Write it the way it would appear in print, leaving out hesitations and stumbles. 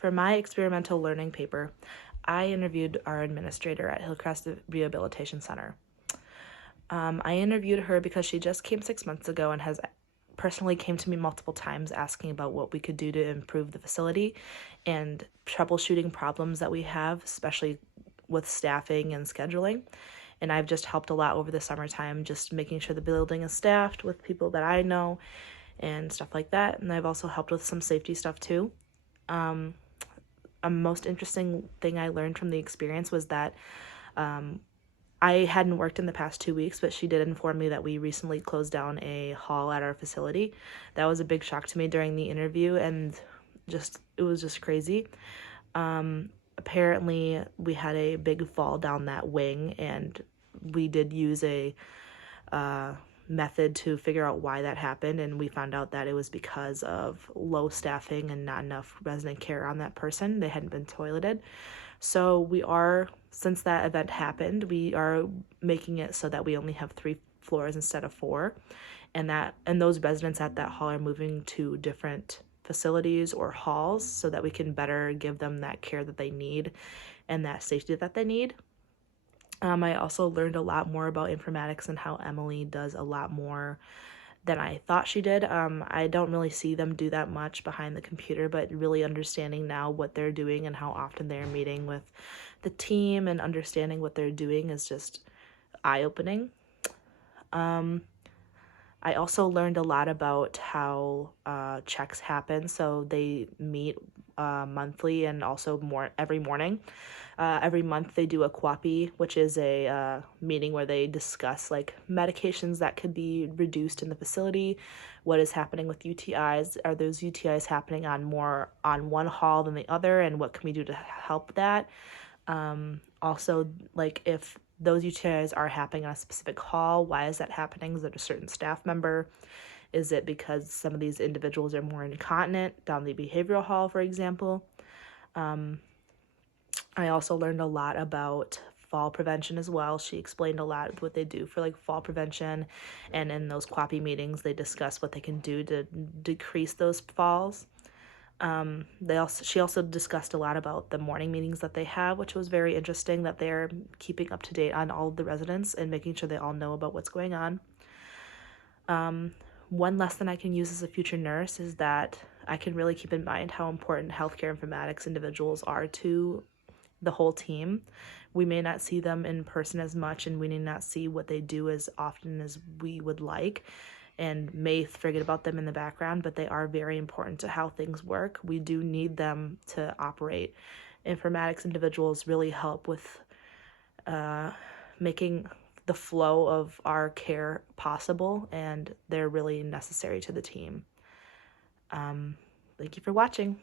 For my experimental learning paper, I interviewed our administrator at Hillcrest Rehabilitation Center. I interviewed her because she just came 6 months ago and has personally came to me multiple times asking about what we could do to improve the facility and troubleshooting problems that we have, especially with staffing and scheduling. And I've just helped a lot over the summertime, just making sure the building is staffed with people that I know and stuff like that. And I've also helped with some safety stuff too. A most interesting thing I learned from the experience was that I hadn't worked in the past 2 weeks, but she did inform me that we recently closed down a hall at our facility. That was a big shock to me during the interview, and it was just crazy. Apparently, we had a big fall down that wing, and we did use a method to figure out why that happened, and we found out that it was because of low staffing and not enough resident care on that person. They hadn't been toileted. So since that event happened, we are making it so that we only have 3 floors instead of 4, and those residents at that hall are moving to different facilities or halls so that we can better give them that care that they need and that safety that they need. I also learned a lot more about informatics and how Emily does a lot more than I thought she did. I don't really see them do that much behind the computer, but really understanding now what they're doing and how often they're meeting with the team and understanding what they're doing is just eye-opening. I also learned a lot about how checks happen. So they meet monthly and also every morning. Every month they do a QAPI, which is a meeting where they discuss like medications that could be reduced in the facility, what is happening with UTIs, are those UTIs happening on one hall than the other, and what can we do to help that. Also, like if those UTIs are happening on a specific hall, why is that happening? Is it a certain staff member? Is it because some of these individuals are more incontinent down the behavioral hall, for example? I also learned a lot about fall prevention as well. She explained a lot of what they do for like fall prevention, and in those QAPI meetings they discuss what they can do to decrease those falls. She also discussed a lot about the morning meetings that they have, which was very interesting, that they're keeping up to date on all of the residents and making sure they all know about what's going on. One lesson I can use as a future nurse is that I can really keep in mind how important healthcare informatics individuals are to the whole team. We may not see them in person as much, and we may not see what they do as often as we would like, and may forget about them in the background, but they are very important to how things work. We do need them to operate. Informatics individuals really help with making the flow of our care possible, and they're really necessary to the team. Thank you for watching.